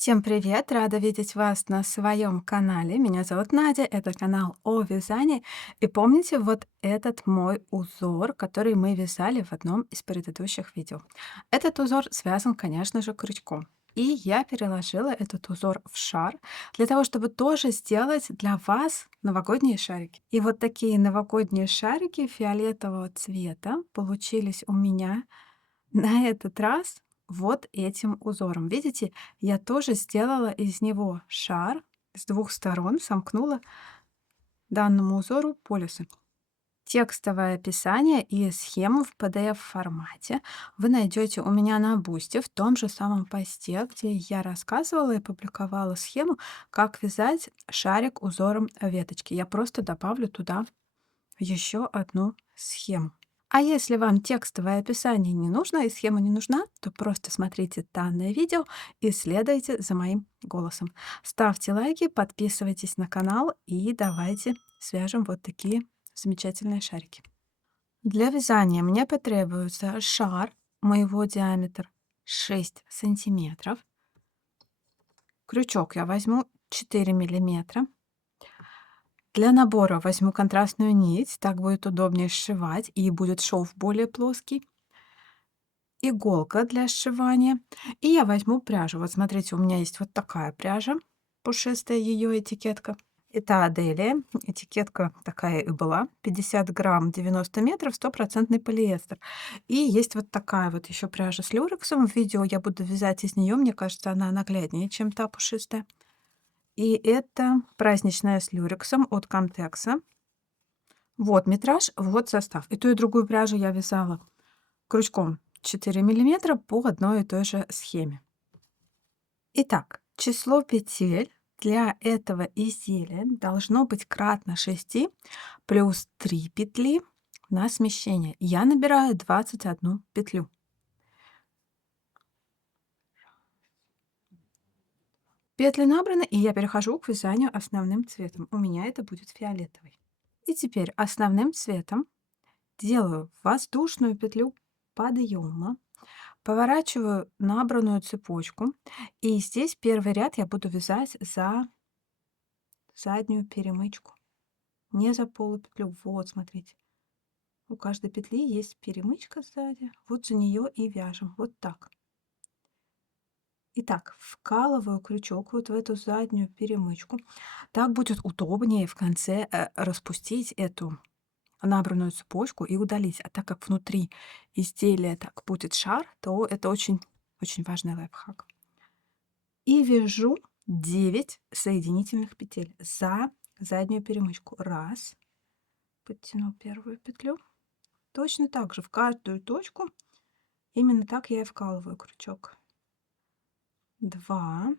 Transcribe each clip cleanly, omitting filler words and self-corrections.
Всем привет! Рада видеть вас на своем канале. Меня зовут Надя, это канал о вязании. И помните вот этот мой узор, который мы вязали в одном из предыдущих видео. Этот узор связан, конечно же, крючком. И я переложила этот узор в шар для того, чтобы тоже сделать для вас новогодние шарики. И вот такие новогодние шарики фиолетового цвета получились у меня на этот раз вот этим узором. Видите, я тоже сделала из него шар с двух сторон, сомкнула данному узору полюсы. Текстовое описание и схему в PDF-формате вы найдете у меня на Бусте в том же самом посте, где я рассказывала и публиковала схему, как вязать шарик узором веточки. Я просто добавлю туда еще одну схему. А если вам текстовое описание не нужно и схема не нужна, то просто смотрите данное видео и следуйте за моим голосом. Ставьте лайки, подписывайтесь на канал и давайте свяжем вот такие замечательные шарики. Для вязания мне потребуется шар, моего диаметр 6 сантиметров. Крючок я возьму 4 миллиметра. Для набора возьму контрастную нить, так будет удобнее сшивать и будет шов более плоский. Иголка для сшивания. И я возьму пряжу. Вот смотрите, у меня есть вот такая пряжа, пушистая ее этикетка. Это Аделия. Этикетка такая и была. 50 грамм, 90 метров, стопроцентный полиэстер. И есть вот такая вот еще пряжа с люрексом. В видео я буду вязать из нее. Мне кажется, она нагляднее, чем та пушистая. И это праздничная с люрексом от Камтекса. Вот метраж, вот состав. И ту, и другую пряжу я вязала крючком 4 миллиметра по одной и той же схеме. Итак, число петель для этого изделия должно быть кратно 6 плюс 3 петли на смещение. Я набираю 21 петлю. Петли набраны, и я перехожу к вязанию основным цветом. У меня это будет фиолетовый. И теперь основным цветом делаю воздушную петлю подъема, поворачиваю набранную цепочку, и здесь первый ряд я буду вязать за заднюю перемычку, не за полупетлю. Вот, смотрите, у каждой петли есть перемычка сзади, вот за нее и вяжем, вот так. Итак, вкалываю крючок вот в эту заднюю перемычку. Так будет удобнее в конце распустить эту набранную цепочку и удалить. А так как внутри изделия так будет шар, то это очень важный лайфхак. И вяжу 9 соединительных петель за заднюю перемычку. Раз, подтяну первую петлю. Точно так же в каждую точку именно так я и вкалываю крючок. 2,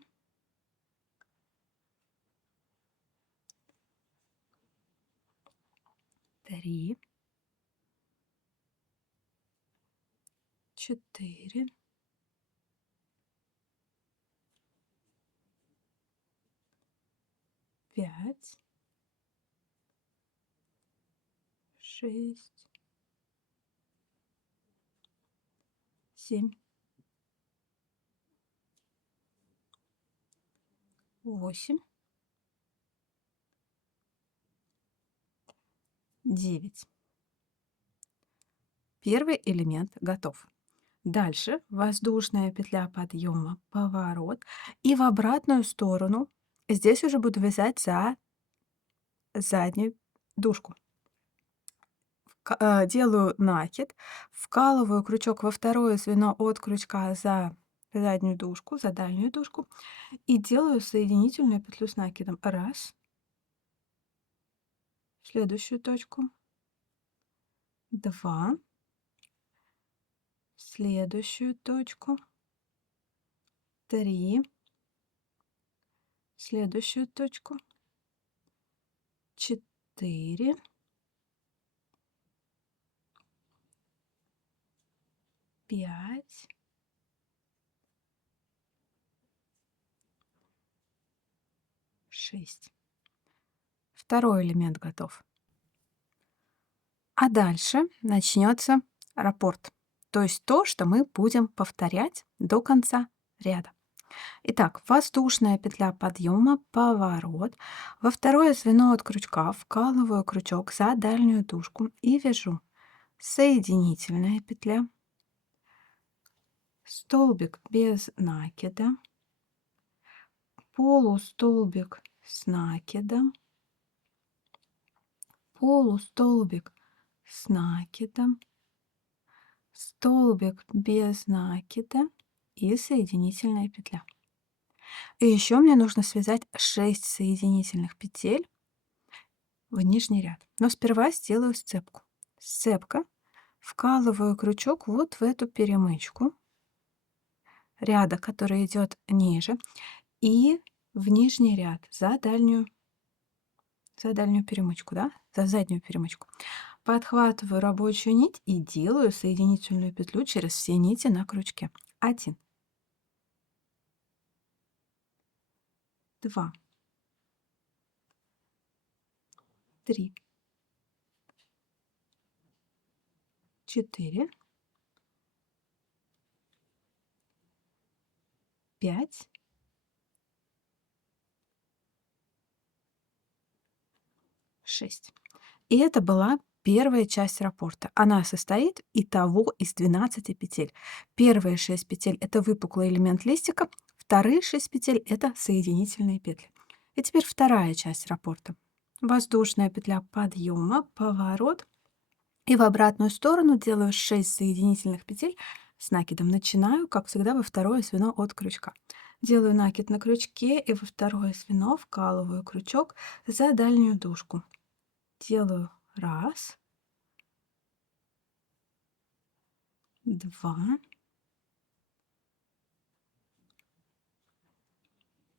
3, 4, 5, 6, 7, 8, 9. Первый элемент готов. Дальше воздушная петля подъема, поворот. И в обратную сторону здесь уже буду вязать за заднюю дужку. Делаю накид, вкалываю крючок во второе звено от крючка за заднюю дужку, за дальнюю дужку и делаю соединительную петлю с накидом. Раз, в следующую точку, 2, в следующую точку, 3, в следующую точку, 4, 5, 6. Второй элемент готов. А дальше начнется раппорт, то есть то, что мы будем повторять до конца ряда. Итак, воздушная петля подъема, поворот. Во второе звено от крючка вкалываю крючок за дальнюю дужку и вяжу. Соединительная петля, столбик без накида, полустолбик с накидом, полустолбик с накидом, столбик без накида и соединительная петля. И еще мне нужно связать 6 соединительных петель в нижний ряд. Но сперва сделаю сцепку. Сцепка. Вкалываю крючок вот в эту перемычку ряда, который идет ниже, и в нижний ряд за дальнюю перемычку, да, за заднюю перемычку. Подхватываю рабочую нить и делаю соединительную петлю через все нити на крючке. 1, 2, 3, 4, 5, 6. И это была первая часть раппорта. Она состоит итого из 12 петель. Первые 6 петель — это выпуклый элемент листика, вторые 6 петель — это соединительные петли. И теперь вторая часть раппорта. Воздушная петля подъема, поворот. И в обратную сторону делаю 6 соединительных петель с накидом. Начинаю, как всегда, во второе звено от крючка. Делаю накид на крючке и во второе звено вкалываю крючок за дальнюю дужку. Делаю 1, 2,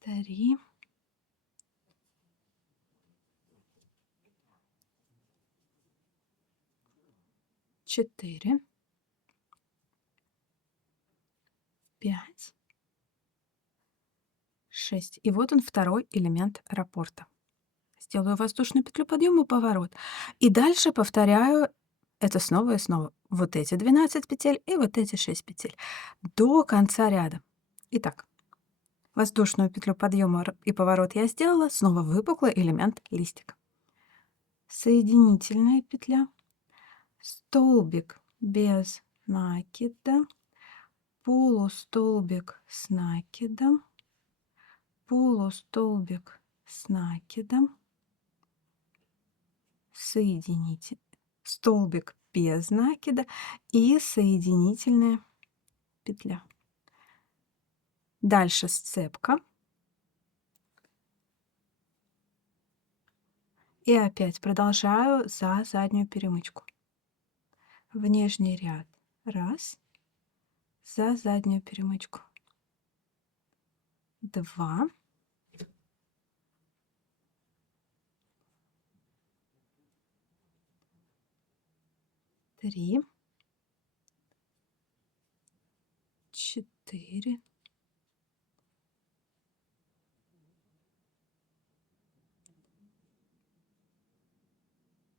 3, 4, 5, 6. И вот он, второй элемент раппорта. Сделаю воздушную петлю подъема, поворот. И дальше повторяю это снова и снова. Вот эти 12 петель и вот эти 6 петель до конца ряда. Итак, воздушную петлю подъема и поворот я сделала. Снова выпуклый элемент листика. Соединительная петля, столбик без накида, полустолбик с накидом, полустолбик с накидом, соединитель, столбик без накида и соединительная петля. Дальше сцепка. И опять продолжаю за заднюю перемычку. В нижний ряд 1, за заднюю перемычку 2, 3, 4,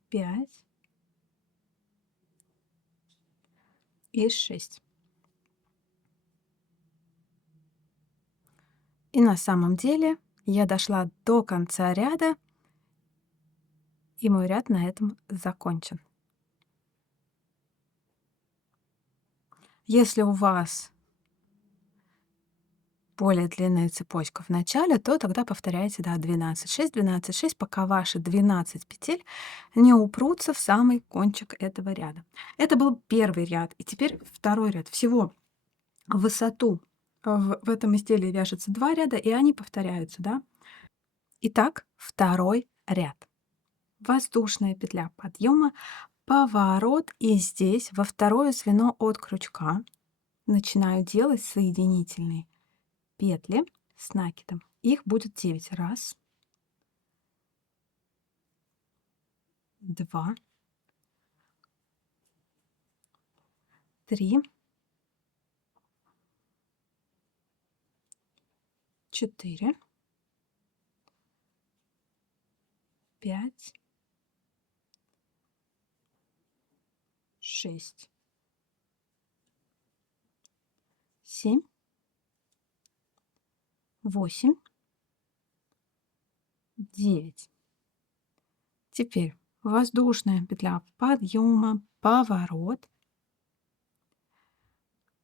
5 и 6. И на самом деле я дошла до конца ряда, и мой ряд на этом закончен. Если у вас более длинная цепочка в начале, то тогда повторяйте, да, 12, 6, 12, 6, пока ваши 12 петель не упрутся в самый кончик этого ряда. Это был первый ряд. И теперь второй ряд. Всего в высоту в этом изделии вяжется 2 ряда, и они повторяются, да. Итак, второй ряд. Воздушная петля подъема, поворот, и здесь во второе звено от крючка начинаю делать соединительные петли с накидом. Их будет 9. 1, 2, 3, 4, 5, 6, 7, 8, 9. Теперь воздушная петля подъема, поворот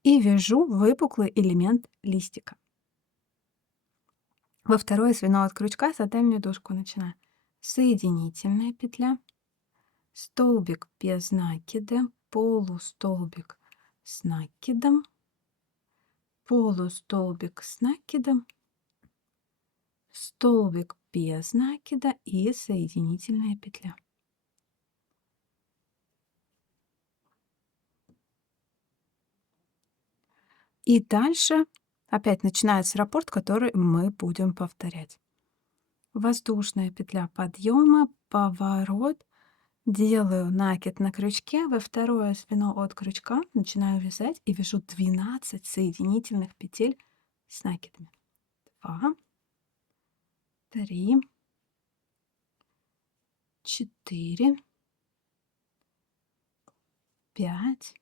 и вяжу выпуклый элемент листика. Во второе звено от крючка за дальнюю дужку начинаю. Соединительная петля, столбик без накида, полустолбик с накидом, полустолбик с накидом, столбик без накида и соединительная петля. И дальше опять начинается раппорт, который мы будем повторять. Воздушная петля подъема, поворот, делаю накид на крючке, во второе звено от крючка начинаю вязать и вяжу 12 соединительных петель с накидами. 2, 3, 4, 5,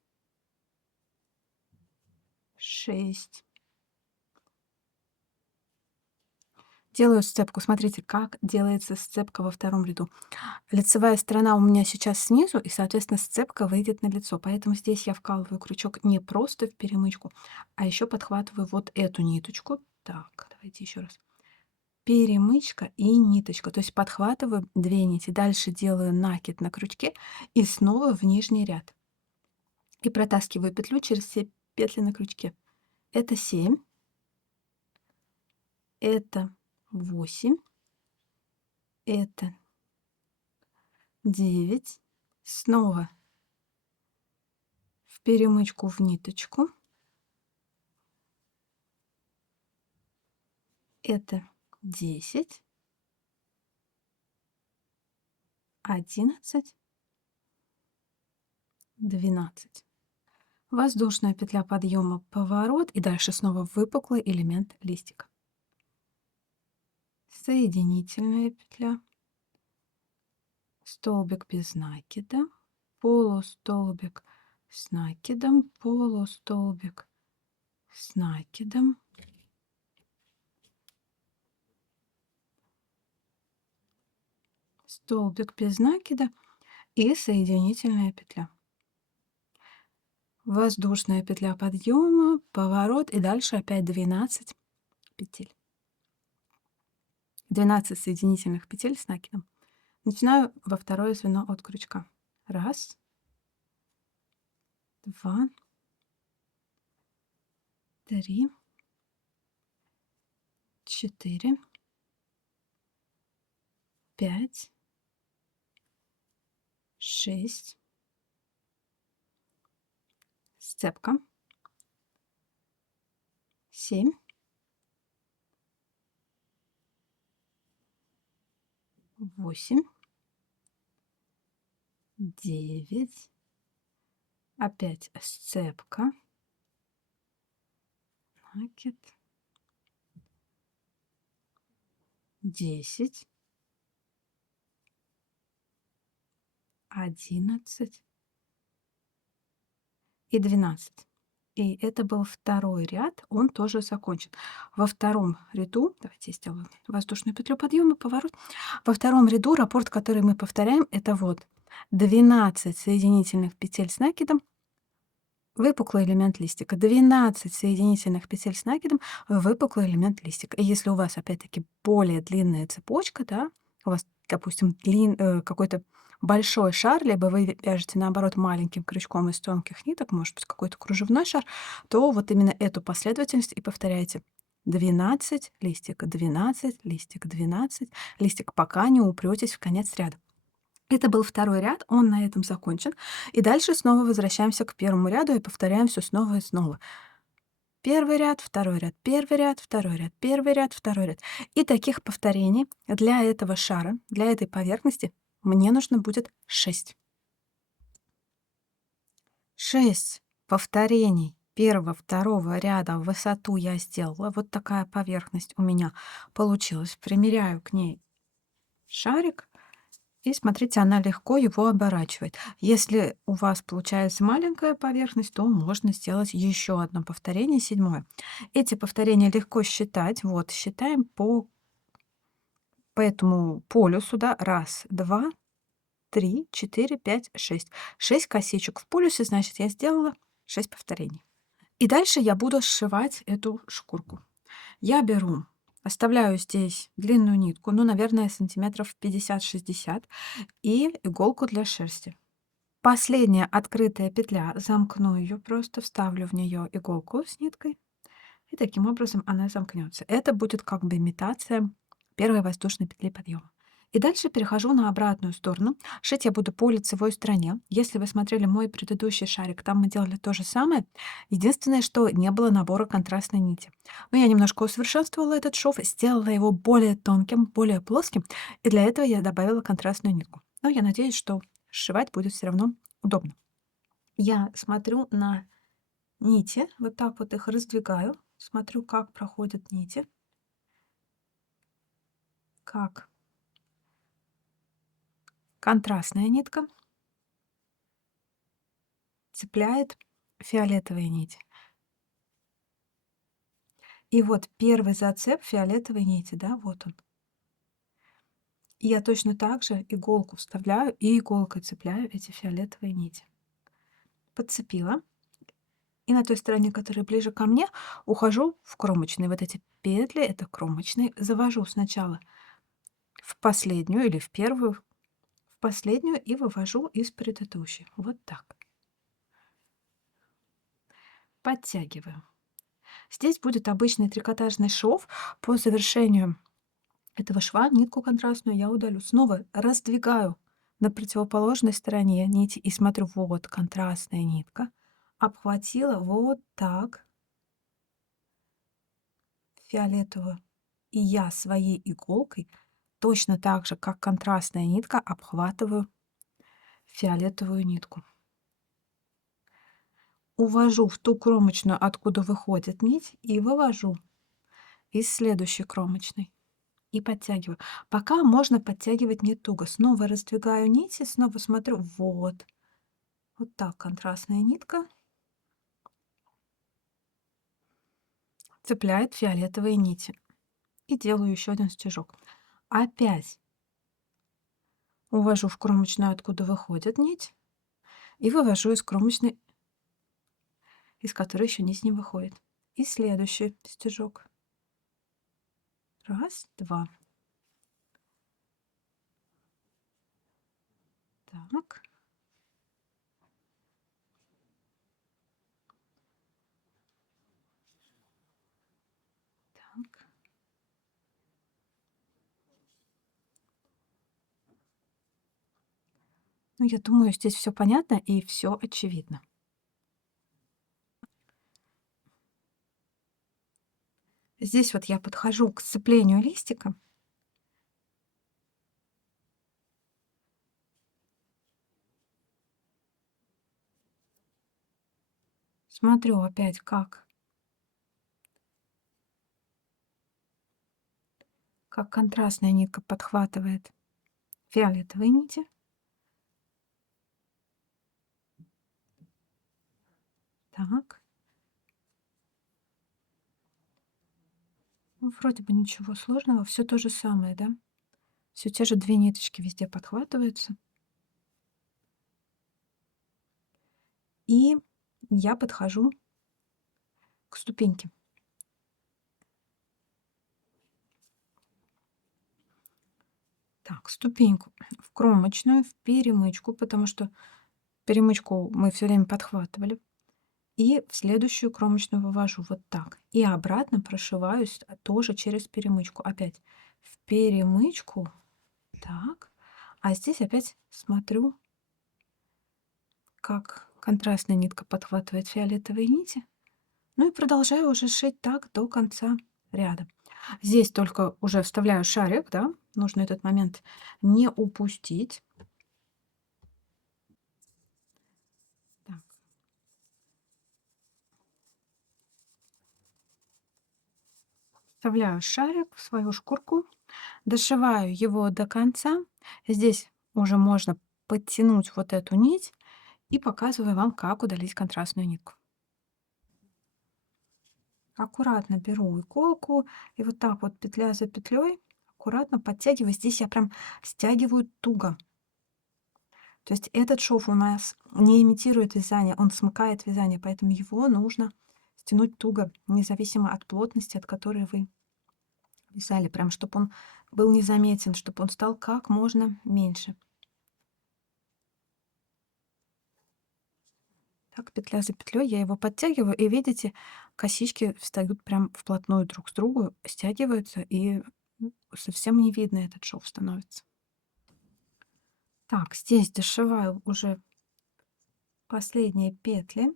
6. Делаю сцепку. Смотрите, как делается сцепка во втором ряду. Лицевая сторона у меня сейчас снизу, и, соответственно, сцепка выйдет на лицо. Поэтому здесь я вкалываю крючок не просто в перемычку, а еще подхватываю вот эту ниточку. Так, давайте еще раз. Перемычка и ниточка. То есть подхватываю 2 нити. Дальше делаю накид на крючке и снова в нижний ряд. И протаскиваю петлю через все петли на крючке. Это 7. Это 8. Это 9. Снова в перемычку в ниточку. Это 10, 11, 12. Воздушная петля подъема, поворот и дальше снова выпуклый элемент листика. Соединительная петля, столбик без накида, полустолбик с накидом, полустолбик с накидом, столбик без накида и соединительная петля. Воздушная петля подъема, поворот и дальше опять 12 петель. 12 соединительных петель с накидом. Начинаю во второе звено от крючка. 1, 2, 3, 4, 5, 6. Сцепка. 7. 8. 9. Опять сцепка. Накид. 10. 11 и 12. И это был второй ряд, он тоже закончен. Во втором ряду, давайте я сделаю воздушную петлю подъема, поворот. Во втором ряду раппорт, который мы повторяем, это вот 12 соединительных петель с накидом, выпуклый элемент листика, 12 соединительных петель с накидом, выпуклый элемент листика. И если у вас, опять-таки, более длинная цепочка, да, у вас, допустим, какой-то большой шар, либо вы вяжете, наоборот, маленьким крючком из тонких ниток, может быть, какой-то кружевной шар, то вот именно эту последовательность и повторяйте. 12 листик, 12 листик, 12 листик, пока не упретесь в конец ряда. Это был второй ряд, он на этом закончен. И дальше снова возвращаемся к первому ряду и повторяем все снова и снова. Первый ряд, второй ряд, первый ряд, второй ряд, первый ряд, второй ряд. И таких повторений для этого шара, для этой поверхности мне нужно будет 6. 6 повторений первого, второго ряда в высоту я сделала. Вот такая поверхность у меня получилась. Примеряю к ней шарик И смотрите, она легко его оборачивает. Если у вас получается маленькая поверхность, то можно сделать еще одно повторение, седьмое. Эти повторения легко считать. Вот, считаем по этому полюсу, да, раз, два, три, четыре, пять, шесть. Шесть косичек в полюсе, значит, я сделала 6 повторений. И дальше я буду сшивать эту шкурку. Я беру, оставляю здесь длинную нитку, ну, наверное, сантиметров 50-60, и иголку для шерсти. Последняя открытая петля, замкну ее, просто вставлю в нее иголку с ниткой, и таким образом она замкнется. Это будет как бы имитация первой воздушной петли подъема. И дальше перехожу на обратную сторону. Шить я буду по лицевой стороне. Если вы смотрели мой предыдущий шарик, там мы делали то же самое. Единственное, что не было набора контрастной нити. Но я немножко усовершенствовала этот шов, сделала его более тонким, более плоским. И для этого я добавила контрастную нитку. Но я надеюсь, что сшивать будет все равно удобно. Я смотрю на нити, вот так вот их раздвигаю, смотрю, как проходят нити, как контрастная нитка цепляет фиолетовые нити. И вот первый зацеп фиолетовой нити, да, вот он. И я точно так же иголку вставляю и иголкой цепляю эти фиолетовые нити. Подцепила. И на той стороне, которая ближе ко мне, ухожу в кромочные. Вот эти петли, это кромочные. Завожу сначала в последнюю или в первую, в последнюю и вывожу из предыдущей. Вот так. Подтягиваю. Здесь будет обычный трикотажный шов. По завершению этого шва нитку контрастную я удалю. Снова раздвигаю на противоположной стороне нити и смотрю, вот контрастная нитка. Обхватила вот так фиолетовую. И я своей иголкой точно так же, как контрастная нитка, обхватываю фиолетовую нитку. Увожу в ту кромочную, откуда выходит нить, и вывожу из следующей кромочной. И подтягиваю. Пока можно подтягивать не туго. Снова раздвигаю нити, снова смотрю. Вот. Вот так контрастная нитка цепляет фиолетовые нити. И делаю еще один стежок. Опять увожу в кромочную, откуда выходит нить. И вывожу из кромочной, из которой еще нить не выходит. И следующий стежок. Раз, два. Так. Так. Ну, я думаю, здесь все понятно и все очевидно. Здесь вот я подхожу к сцеплению листика. Смотрю опять, как контрастная нитка подхватывает фиолетовые нити. Так. Ну, вроде бы ничего сложного, все то же самое, да? Все те же 2 ниточки везде подхватываются. И я подхожу к ступеньке. Так, ступеньку в кромочную, в перемычку, потому что перемычку мы все время подхватывали. И в следующую кромочную вывожу вот так. И обратно прошиваюсь тоже через перемычку. Опять в перемычку. Так. А здесь опять смотрю, как контрастная нитка подхватывает фиолетовые нити. Ну и продолжаю уже шить так до конца ряда. Здесь только уже вставляю шарик, да, нужно этот момент не упустить. Так, вставляю шарик в свою шкурку, дошиваю его до конца. Здесь уже можно подтянуть вот эту нить и показываю вам, как удалить контрастную нитку. Аккуратно беру иголку и вот так вот петля за петлей аккуратно подтягиваю. Здесь я прям стягиваю туго. То есть этот шов у нас не имитирует вязание, он смыкает вязание, поэтому его нужно стянуть туго, независимо от плотности, от которой вы вязали, прям чтобы он был незаметен, чтобы он стал как можно меньше. Так, петля за петлей, я его подтягиваю, и видите, косички встают прям вплотную друг с другу, стягиваются, и совсем не видно этот шов становится. Так, здесь дошиваю уже последние петли,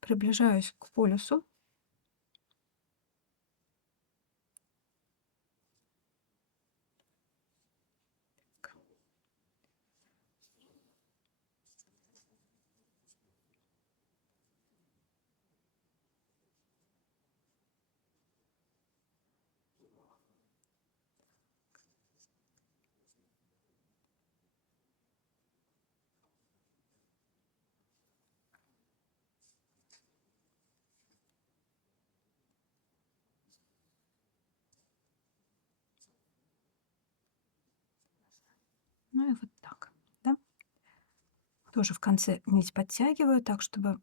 приближаюсь к полюсу. Ну и вот так, да. Тоже в конце нить подтягиваю так, чтобы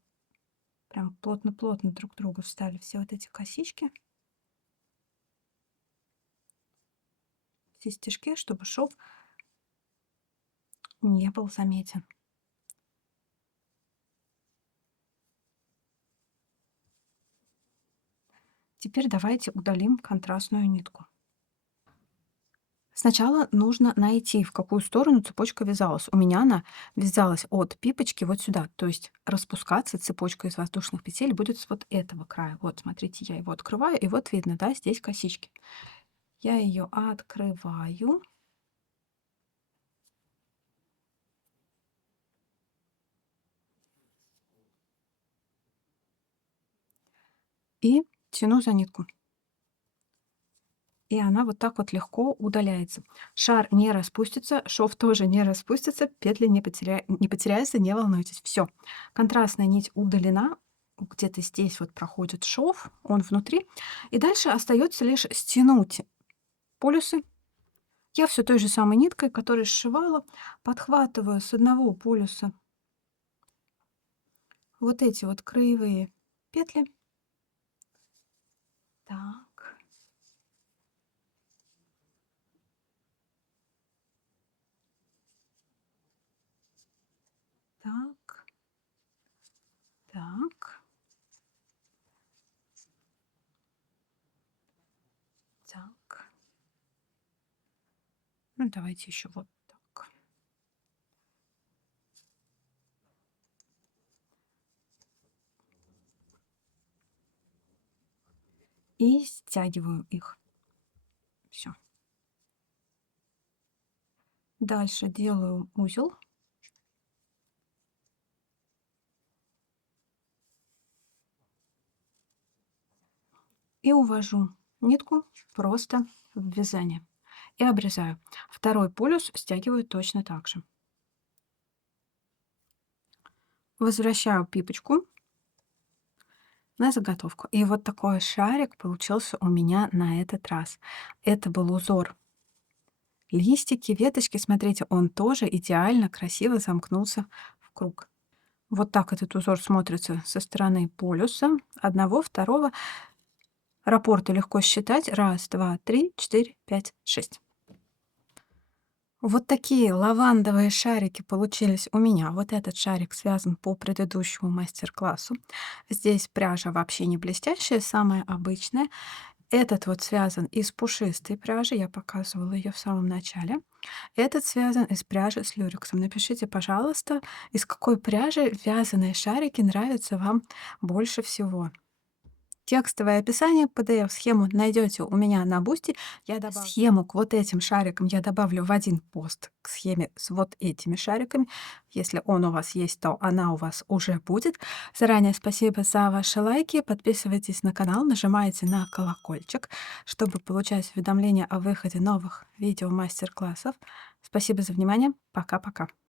прям плотно-плотно друг к другу встали все вот эти косички, все стежки, чтобы шов не был заметен. Теперь давайте удалим контрастную нитку. Сначала нужно найти, в какую сторону цепочка вязалась. У меня она вязалась от пипочки вот сюда. То есть распускаться цепочка из воздушных петель будет с вот этого края. Вот, смотрите, я его открываю, и вот видно, да, здесь косички. Я ее открываю. И тяну за нитку. И она вот так вот легко удаляется. Шар не распустится, шов тоже не распустится, петли не потеряются, не волнуйтесь. Все, контрастная нить удалена, где-то здесь вот проходит шов, он внутри. И дальше остается лишь стянуть полюсы. Я все той же самой ниткой, которой сшивала, подхватываю с одного полюса вот эти вот краевые петли. Так, так, так, так. Ну, давайте еще вот так. И стягиваю их. Все. Дальше делаю узел. И увожу нитку просто в вязание. И обрезаю. Второй полюс стягиваю точно так же. Возвращаю пипочку на заготовку. И вот такой шарик получился у меня на этот раз. Это был узор листики, веточки. Смотрите, он тоже идеально красиво замкнулся в круг. Вот так этот узор смотрится со стороны полюса. Одного, второго. Раппорты легко считать. Раз, два, три, четыре, пять, шесть. Вот такие лавандовые шарики получились у меня. Вот этот шарик связан по предыдущему мастер-классу. Здесь пряжа вообще не блестящая, самая обычная. Этот вот связан из пушистой пряжи, я показывала ее в самом начале. Этот связан из пряжи с люрексом. Напишите, пожалуйста, из какой пряжи вязаные шарики нравятся вам больше всего. Текстовое описание, PDF-схему найдете у меня на Бусти. Я добавлю схему к вот этим шарикам, я добавлю в один пост к схеме с вот этими шариками. Если он у вас есть, то она у вас уже будет. Заранее спасибо за ваши лайки. Подписывайтесь на канал, нажимайте на колокольчик, чтобы получать уведомления о выходе новых видео мастер-классов. Спасибо за внимание. Пока-пока.